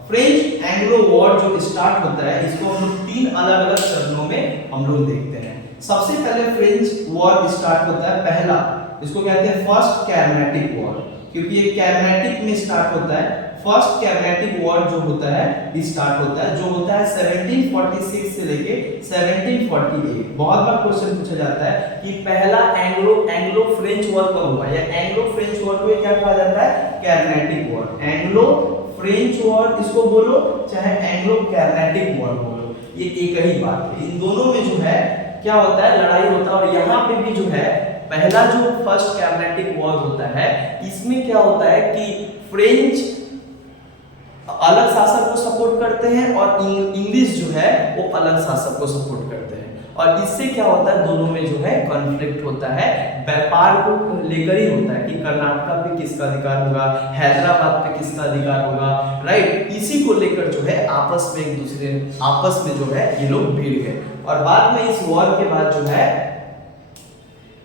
French Anglo war जो स्टार्ट होता है इसको हम लोग तीन अलग अलग चरणों में हम लोग देखते हैं। सबसे पहले फ्रेंच वॉर स्टार्ट होता है, पहला इसको कहते हैं फर्स्ट कैर्नेटिक वॉर, क्योंकि ये कैर्नेटिक में स्टार्ट होता है। फर्स्ट कैर्नेटिक वॉर जो होता है स्टार्ट होता है, जो होता है 1746 से लेके 1748। बहुत बार क्वेश्चन पूछा जाता है कि पहला एंग्लो फ्रेंच वॉर कब हुआ, या एंग्लो फ्रेंच वॉर को क्या कहा जाता है? कैर्नेटिक वॉर। एंग्लो फ्रेंच वॉर इसको बोलो चाहे एंग्लो कैर्नेटिक वॉर बोलो, ये एक ही बात है। इन दोनों में जो है क्या होता है? लड़ाई होता है। और यहाँ पे भी जो है पहला जो फर्स्ट कैर्नेटिक वॉर होता है इसमें क्या होता है कि फ्रेंच अलग शासक को सपोर्ट करते हैं और इंग्लिश जो है वो अलग शासक को सपोर्ट करते हैं। और इससे क्या होता है? दोनों में जो है कॉन्फ्लिक्ट होता है, व्यापार को लेकर ही होता है कि कर्नाटक पे किसका अधिकार होगा, हैदराबाद पे किसका अधिकार होगा, राइट। इसी को लेकर जो है आपस में जो है ये लोग भिड़ गए। और बाद में इस वॉर के बाद जो है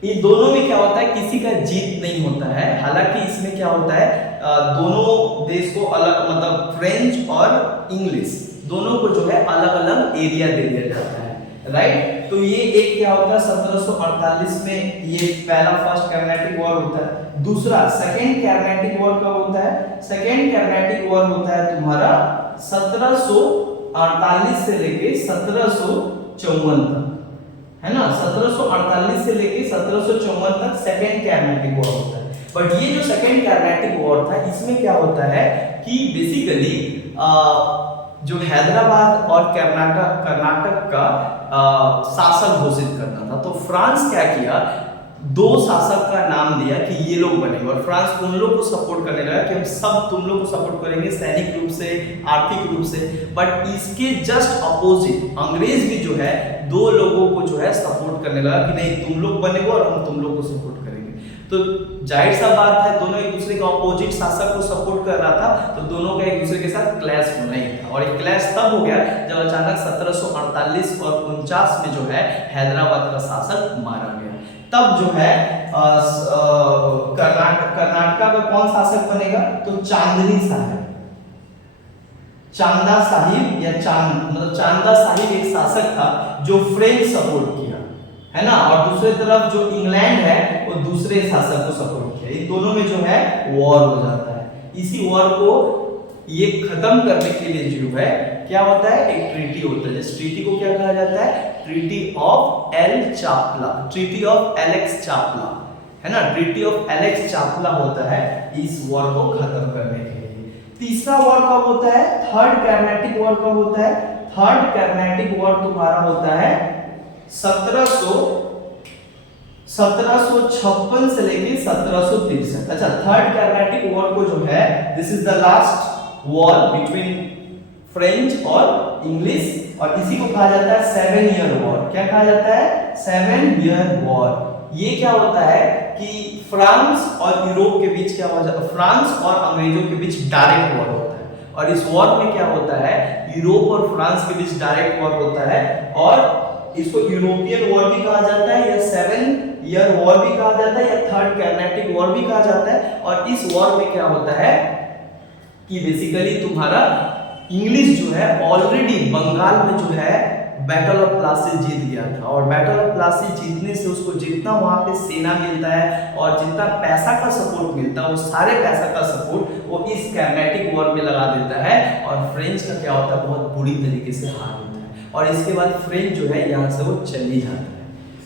इन दोनों में क्या होता है? किसी का जीत नहीं होता है। हालांकि इसमें क्या होता है दोनों देश को अलग मतलब फ्रेंच और इंग्लिश दोनों को जो है अलग अलग एरिया दे दिया जाता है, राइट। तो ये एक क्या होता है 1748 में ये पहला फर्स्ट कैर्नेटिक वॉर होता है। दूसरा सेकेंड कैर्नेटिक वॉर कब होता है? सेकेंड कैर्नेटिक वॉर होता है तुम्हारा 1748 से लेके 1754 तक, है ना। 1748 से लेके 1754 तक सेकेंड कैर्नेटिक वॉर होता है। बट ये जो सेकेंड कैर्नेटिक वॉर था इसमें क्या होता है कि बेसिकली जो हैदराबाद और कर्नाटक का शासक घोषित करना था। तो फ्रांस क्या किया? दो शासक का नाम दिया कि ये लोग बनेंगे और फ्रांस उन लोग को सपोर्ट करने लगा कि हम सब तुम लोग को सपोर्ट करेंगे सैनिक रूप से, आर्थिक रूप से। बट इसके जस्ट अपोजिट अंग्रेज भी जो है दो लोगों को जो है सपोर्ट करने लगा कि नहीं तुम लोग बनेगो और हम तुम लोग को सपोर्ट करेंगे। तो जाहिर सा बात है दोनों एक दूसरे का ऑपोजिट शासक को सपोर्ट कर रहा था, तो दोनों का एक दूसरे के साथ क्लैश होना ही था। और एक क्लैश तब हो गया जब अचानक 1748 और 49 में जो है हैदराबाद का शासक मारा गया। तब जो है कर्नाटका का कौन शासक बनेगा, तो चांदनी साहिब, चांदा साहिब या चांदा साहिब एक शासक था जो फ्रेंच सपोर्ट किया, है ना। और दूसरे तरफ जो इंग्लैंड है वो दूसरे शासक को सपोर्ट किया। इन दोनों में जो है वॉर हो जाता है। इसी वॉर को ये खत्म करने के लिए जो है क्या होता है, एक ट्रीटी होता है। जिस ट्रीटी को क्या कहा जाता है, ट्रीटी ऑफ एल चापला, ट्रीटी ऑफ एलेक्स चापला, है ना। ट्रीटी ऑफ एलेक्स चापला होता है इस वॉर को खत्म करने के लिए। तीसरा वॉर कब होता है, थर्ड कर्नाटिक वॉर कब होता है, थर्ड कर्नाटिक वॉर तुम्हारा होता है 1756 से लेके 1763। अच्छा, थर्ड कर्नाटिक वॉर को जो है, this is the last war between French और इंग्लिश, और इसी को कहा जाता है 7 ईयर वॉर। क्या कहा जाता है, 7 ईयर वॉर। ये क्या होता है कि फ्रांस और यूरोप के बीच क्या हो जाता है, फ्रांस और अंग्रेजों के बीच डायरेक्ट वॉर होता है। और इस वॉर में क्या होता है, यूरोप और फ्रांस के बीच डायरेक्ट वॉर होता है, और इसको यूरोपियन वॉर भी कहा जाता है, या 7 ईयर वॉर भी कहा जाता है, या थर्ड कर्नाटिक वॉर भी कहा जाता है। और इस वॉर में क्या होता है कि बेसिकली तुम्हारा इंग्लिश जो है ऑलरेडी बंगाल में जो है बैटल ऑफ प्लासी जीत गया था, और बैटल ऑफ प्लासी जीतने से उसको जितना वहां पे सेना मिलता है और जितना पैसा का सपोर्ट मिलता है, वो सारे पैसा का सपोर्ट वो इस कर्नाटिक वॉर में लगा देता है। और फ्रेंच का क्या होता है, बहुत बुरी तरीके से हार होता है, और इसके बाद फ्रेंच जो है यहाँ से वो चली जाता है।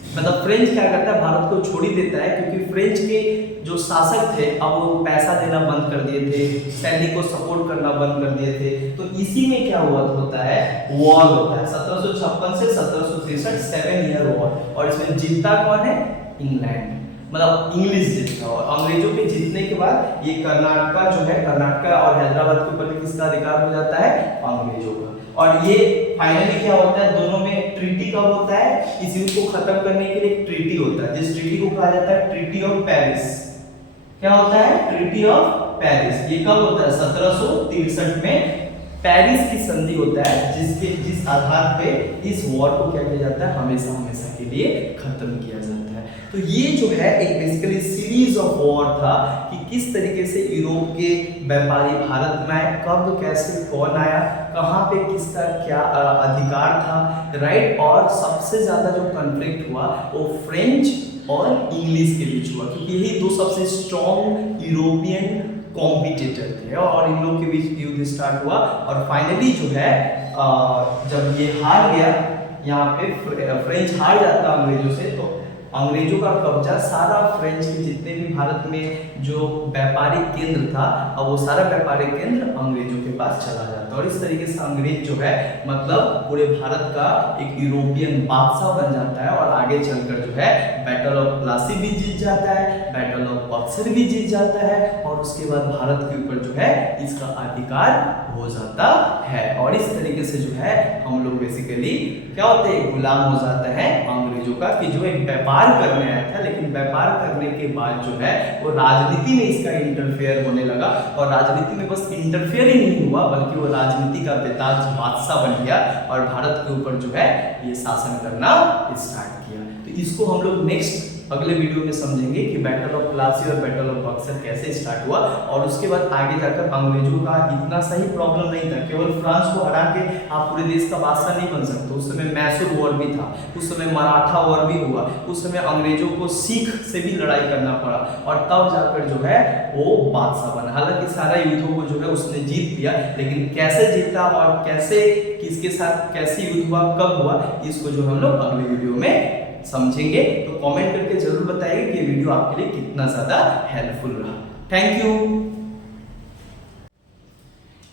मतलब फ्रेंच क्या करता है, भारत को छोड़ ही देता है, क्योंकि फ्रेंच के जो शासक थे अब वो पैसा देना बंद कर दिए थे, सैनिक को सपोर्ट करना बंद कर दिए थे। तो इसी में क्या होता है, वॉर होता है 1756 से 1763, 7 ईयर वॉर। और इसमें जीतता कौन है, इंग्लैंड, मतलब इंग्लिश जीतता। और अंग्रेजों के जीतने के बाद ये कर्नाटका जो है, कर्नाटका और हैदराबाद के ऊपर किसका अधिकार हो जाता है, अंग्रेजों का। और ये फाइनली क्या होता है, दोनों में ट्रीटी कब होता है, इस युद्ध को खत्म करने के लिए एक ट्रीटी होता है, जिस ट्रीटी को कहा जाता है ट्रीटी ऑफ पेरिस। क्या होता है, ट्रीटी ऑफ पेरिस। ये कब होता है, 1763 में पेरिस की संधि होता है, जिस आधार पे इस वॉर को क्या किया जाता है, हमेशा हमेशा के लिए खत्म किया जाता है। तो ये जो है एक बेसिकली सीरीज ऑफ वॉर था कि किस तरीके से यूरोप के व्यापारी भारत में आए, कब कैसे कौन आया, कहाँ पे किसका क्या अधिकार था, राइट। और सबसे ज्यादा जो कॉन्फ्लिक्ट हुआ वो फ्रेंच और इंग्लिश के बीच हुआ, क्योंकि यही दो सबसे स्ट्रॉन्ग यूरोपियन कॉम्पिटिटर थे, और इन लोग के बीच युद्ध स्टार्ट हुआ। और फाइनली जो है जब ये हार गया, यहाँ पे फ्रेंच हार जाता अंग्रेजों से, तो अंग्रेजों का कब्जा सारा फ्रेंच के जितने भी भारत में जो व्यापारिक केंद्र था, अब वो सारा व्यापारिक केंद्र अंग्रेजों के पास चला जाता। और इस तरीके से अंग्रेज जो है मतलब पूरे भारत का एक यूरोपियन बादशाह बन जाता है, और आगे चलकर जो है बैटल ऑफ प्लासी भी जीत जाता है, बैटल ऑफ बक्सर भी जीत जाता है, और उसके बाद भारत के ऊपर जो है इसका अधिकार हो जाता है। और इस तरीके से जो है हम लोग बेसिकली क्या होते हैं, गुलाम हो जाते हैं अंग्रेजों का, कि जो एक व्यापार करने आया था, लेकिन व्यापार करने के बाद जो है वो राजनीति में इसका इंटरफेयर होने लगा। और राजनीति में बस इंटरफेयर ही नहीं हुआ, बल्कि वो राजनीति का बेताज बादशाह बन गया, और भारत के ऊपर जो है ये शासन करना स्टार्ट किया। तो इसको हम लोग नेक्स्ट अगले वीडियो में समझेंगे कि बैटल ऑफ प्लासी और बैटल ऑफ बक्सर कैसे स्टार्ट हुआ। और उसके बाद आगे जाकर अंग्रेजों का इतना सही प्रॉब्लम नहीं था, केवल फ्रांस को हरा के आप पूरे देश का बादशाह नहीं बन सकते। उस समय मैसूर वॉर भी था, उस समय मराठा वॉर भी हुआ, उस समय अंग्रेजों को सिख से भी लड़ाई करना पड़ा, और तब जाकर जो है वो बादशाह बना। हालांकि सारा युद्धों को जो है उसने जीत लिया, लेकिन कैसे जीता और कैसे किसके साथ कैसे युद्ध हुआ, कब हुआ, इसको जो हम लोग अगले वीडियो में समझेंगे। तो कमेंट करके जरूर बताइए कि ये वीडियो आपके लिए कितना ज्यादा हेल्पफुल रहा। Thank you.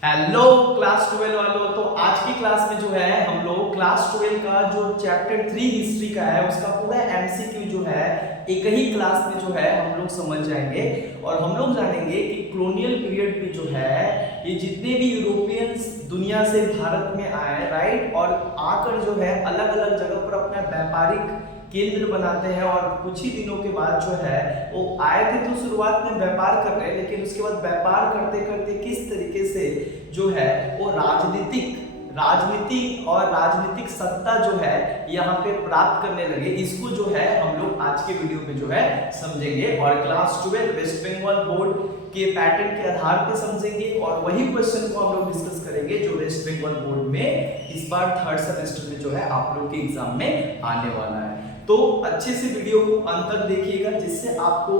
हेलो क्लास 12 वालों, तो आज की क्लास में जो है हम लोग क्लास 12 का जो चैप्टर 3 हिस्ट्री का है उसका पूरा एमसीक्यू जो है एक ही क्लास में जो है हम लोग समझ जाएंगे। और हम लोग जानेंगे कि कॉलोनियल पीरियड पे जो है ये जितने भी यूरोपियंस दुनिया से भारत में आए, राइट, और आकर जो है अलग अलग जगह पर अपना व्यापारिक केंद्र बनाते हैं और कुछ ही दिनों के बाद जो है वो आए थे तो शुरुआत में व्यापार कर रहे हैं, लेकिन उसके बाद व्यापार करते करते किस तरीके से जो है वो राजनीतिक सत्ता जो है यहाँ पे प्राप्त करने लगे, इसको जो है हम लोग आज के वीडियो में जो है समझेंगे और क्लास 12 वेस्ट बंगाल बोर्ड के पैटर्न के आधार पे समझेंगे और वही क्वेश्चन को हम लोग डिस्कस करेंगे जो वेस्ट बंगाल बोर्ड में इस बार थर्ड सेमेस्टर में जो है आप लोग के एग्जाम में आने वाला है। तो अच्छे से वीडियो को अंत तक देखिएगा जिससे आपको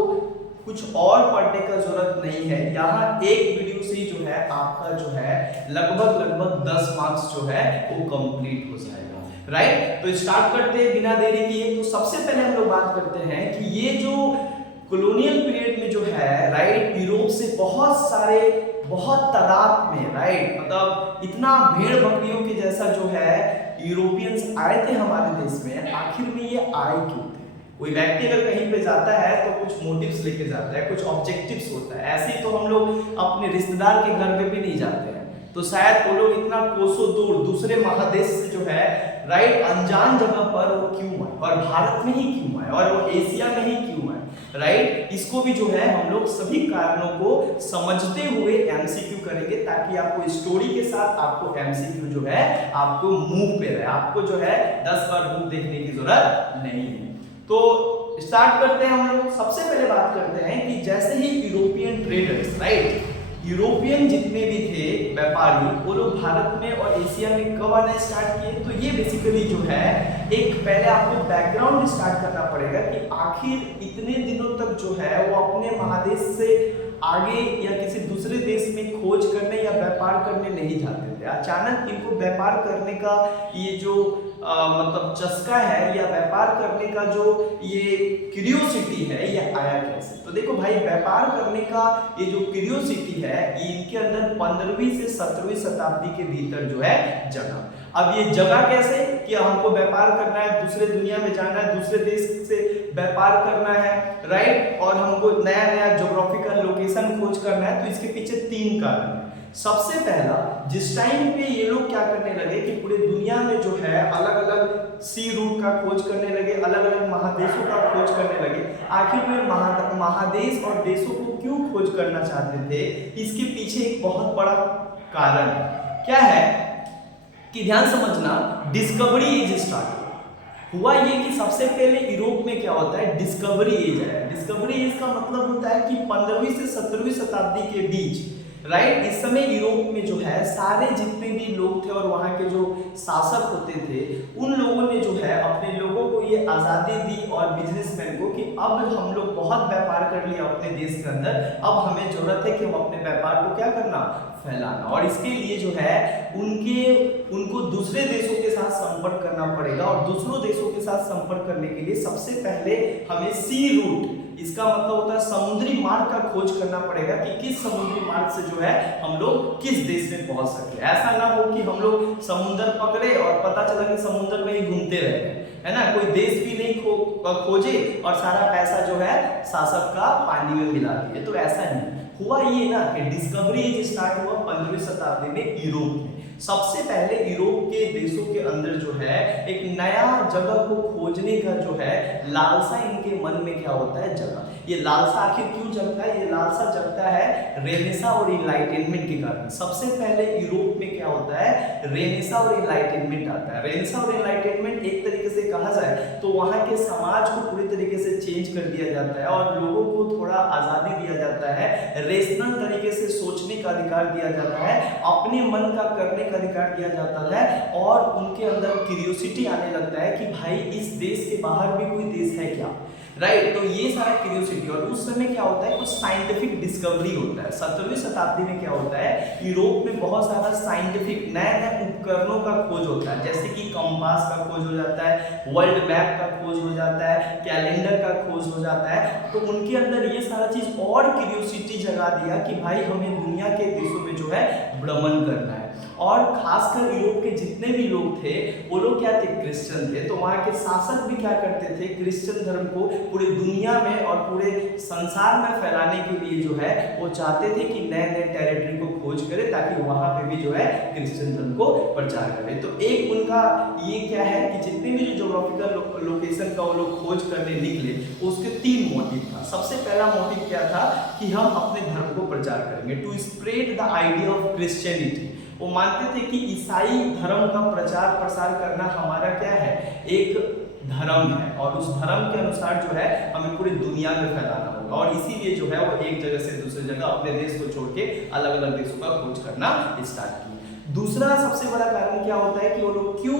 कुछ और पढ़ने का जरूरत नहीं है। यहाँ एक वीडियो से ही जो है आपका जो है लगभग 10 मार्क्स जो है वो कंप्लीट हो जाएगा। राइट, तो स्टार्ट करते हैं बिना देरी किए। तो सबसे पहले हम लोग बात करते हैं कि ये जो कॉलोनियल पीरियड में जो है राइट यूरोप से बहुत तादाद में राइट मतलब इतना भेड़ बकरियों के जैसा जो है यूरोपियंस आए थे हमारे देश में। आखिर में ये आए क्यों थे? कोई व्यक्ति अगर कहीं पे जाता है तो कुछ मोटिव्स लेके जाता है, कुछ ऑब्जेक्टिव्स होता है। ऐसे ही तो हम लोग अपने रिश्तेदार के घर पे भी नहीं जाते हैं, तो शायद वो लोग इतना कोसों दूर दूसरे महादेश से जो है राइट अनजान जगह पर वो क्यों आए और भारत में ही क्यों आए और वो एशिया में ही क्यों आए राइट। इसको भी जो है हम लोग सभी कारणों को समझते हुए एमसीक्यू करेंगे ताकि आपको स्टोरी के साथ आपको एमसीक्यू जो है आपको मुंह पे रहे, आपको जो है 10 बार बुक देखने की जरूरत नहीं है। तो स्टार्ट करते हैं हम लोग। सबसे पहले बात करते हैं कि जैसे ही यूरोपियन ट्रेडर्स राइट यूरोपियन जितने भी थे व्यापारी वो लोग भारत में और एशिया में कब आना स्टार्ट किए, तो ये बेसिकली जो है एक पहले आपको बैकग्राउंड स्टार्ट करना पड़ेगा कि आखिर इतने दिनों तक जो है वो अपने महादेश से आगे या किसी दूसरे देश में खोज करने या व्यापार करने नहीं जाते थे। अचानक इनको व्यापार करने का ये जो मतलब चस्का है या व्यापार करने का जो ये क्यूरियोसिटी है ये आया कैसे? तो देखो भाई व्यापार करने का ये जो क्यूरियोसिटी है ये इनके अंदर 15वीं से 17वीं शताब्दी के भीतर जो है जगा। अब ये जगह कैसे कि हमको व्यापार करना है, दूसरे दुनिया में जाना है, दूसरे देश से व्यापार करना है राइट, और हमको नया नया ज्योग्राफिकल लोकेशन खोज करना है। तो इसके पीछे 3 कारण है। सबसे पहला, जिस टाइम पे ये लोग क्या करने लगे कि पूरे दुनिया में जो है अलग अलग सी रूट का खोज करने लगे, अलग अलग महादेशों का खोज करने लगे। आखिर में महादेश और देशों को क्यों खोज करना चाहते थे, इसके पीछे एक बहुत बड़ा कारण क्या है कि ध्यान समझना, डिस्कवरी एज स्टार्ट हुआ। ये कि सबसे पहले यूरोप में क्या होता है डिस्कवरी एज है। डिस्कवरी एज का मतलब होता है कि 15वीं से 17वीं शताब्दी के बीच राइट इस समय यूरोप में जो है सारे जितने भी लोग थे और वहाँ के जो शासक होते थे उन लोगों ने जो है अपने लोगों को ये आज़ादी दी और बिजनेसमैन को कि अब हम लोग बहुत व्यापार कर लिया अपने देश के अंदर, अब हमें जरूरत है कि हम अपने व्यापार को क्या करना, फैलाना। और इसके लिए जो है उनको दूसरे देशों के साथ संपर्क करना पड़ेगा और दूसरों देशों के साथ संपर्क करने के लिए सबसे पहले हमें सी रूट, इसका मतलब होता है समुद्री मार्ग का खोज करना पड़ेगा कि किस समुद्री मार्ग से जो है हम लोग किस देश में पहुंच सके। ऐसा ना हो कि हम लोग समुद्र पकड़े और पता चला कि समुद्र में ही घूमते रह गए, है ना, कोई देश भी नहीं खोजे और सारा पैसा जो है शासक का पानी में मिला दिए। तो ऐसा नहीं हुआ। ये ना कि डिस्कवरी एज स्टार्ट हुआ 15वीं शताब्दी में यूरोप में। सबसे पहले यूरोप के देशों के अंदर जो है एक नया जगह को खोजने का जो है लालसा इनके मन में क्या होता है, जगह। ये लालसा आखिर क्यों जगता है? ये लालसा जगता है रेनेसा और इनलाइटनमेंट के कारण। सबसे पहले यूरोप में क्या होता है, रेनेसा और इनलाइटनमेंट आता है। रेनेसा और इनलाइटनमेंट एक तरीके से कहा जाए तो वहाँ के समाज को पूरी तरीके से चेंज कर दिया जाता है और लोगों को थोड़ा आज़ादी दिया जाता है, रेशनल तरीके से सोचने का अधिकार दिया जाता है, अपने मन का करने का अधिकार दिया जाता है और उनके अंदर क्यूरियोसिटी आने लगता है कि भाई इस देश के बाहर भी कोई देश है क्या, राइट। तो ये सारा क्यूरियोसिटी। और उस समय क्या होता है, कुछ साइंटिफिक डिस्कवरी होता है। 17वीं शताब्दी में क्या होता है, यूरोप में बहुत सारा साइंटिफिक नए नए उपकरणों का खोज होता है, जैसे कि कंपास का खोज हो जाता है, वर्ल्ड मैप का खोज हो जाता है, कैलेंडर का खोज हो जाता है। तो उनके अंदर ये सारा चीज और क्यूरियोसिटी जगा दिया कि भाई हमें दुनिया के देशों में जो है भ्रमण करना है। और खासकर यूरोप के जितने भी लोग थे वो लोग क्या थे, क्रिश्चियन थे। तो वहाँ के शासक भी क्या करते थे, क्रिश्चियन धर्म को पूरी दुनिया में और पूरे संसार में फैलाने के लिए जो है वो चाहते थे कि नए नए टेरिटरी को खोज करें ताकि वहाँ पे भी जो है क्रिश्चियन धर्म को प्रचार करें। तो एक उनका ये क्या है कि जितने भी जो ज्योग्राफिकल लोकेशन का वो लोग खोज करने निकले उसके 3 मोटिव था। सबसे पहला मोटिव क्या था कि हम अपने धर्म को प्रचार करेंगे, to spread the idea of Christianity. वो मानते थे कि ईसाई धर्म का प्रचार प्रसार करना हमारा क्या है, एक धर्म है और उस धर्म के अनुसार जो है हमें पूरी दुनिया में फैलाना होगा। और इसीलिए जो है वो एक जगह से दूसरी जगह अपने देश को छोड़ के अलग अलग देशों का खोज करना स्टार्ट की। दूसरा सबसे बड़ा कारण क्या होता है कि वो लोग क्यों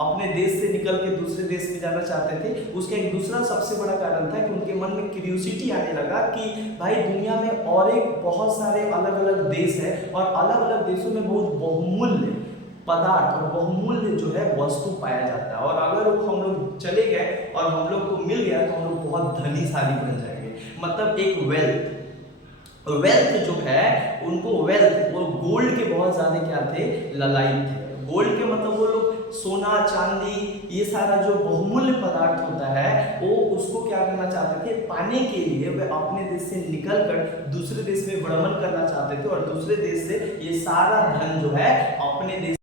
अपने देश से निकल के दूसरे देश में जाना चाहते थे, उसका एक दूसरा सबसे बड़ा कारण था कि उनके मन में क्यूरियोसिटी आने लगा कि भाई दुनिया में और एक बहुत सारे अलग अलग देश है और अलग अलग देशों में बहुत बहुमूल्य पदार्थ और बहुमूल्य जो है वस्तु पाया जाता है, और अगर हम लोग चले गए और हम लोग को मिल गया तो हम लोग बहुत धनीशाली बन जाएंगे। मतलब एक वेल्थ जो है उनको वो गोल्ड के बहुत ज्यादा क्या थे, ललायत थे। गोल्ड के मतलब वो लोग सोना चांदी ये सारा जो बहुमूल्य पदार्थ होता है वो उसको क्या करना चाहते थे, पाने के लिए वे अपने देश से निकलकर दूसरे देश में भ्रमण करना चाहते थे और दूसरे देश से ये सारा धन जो है अपने देश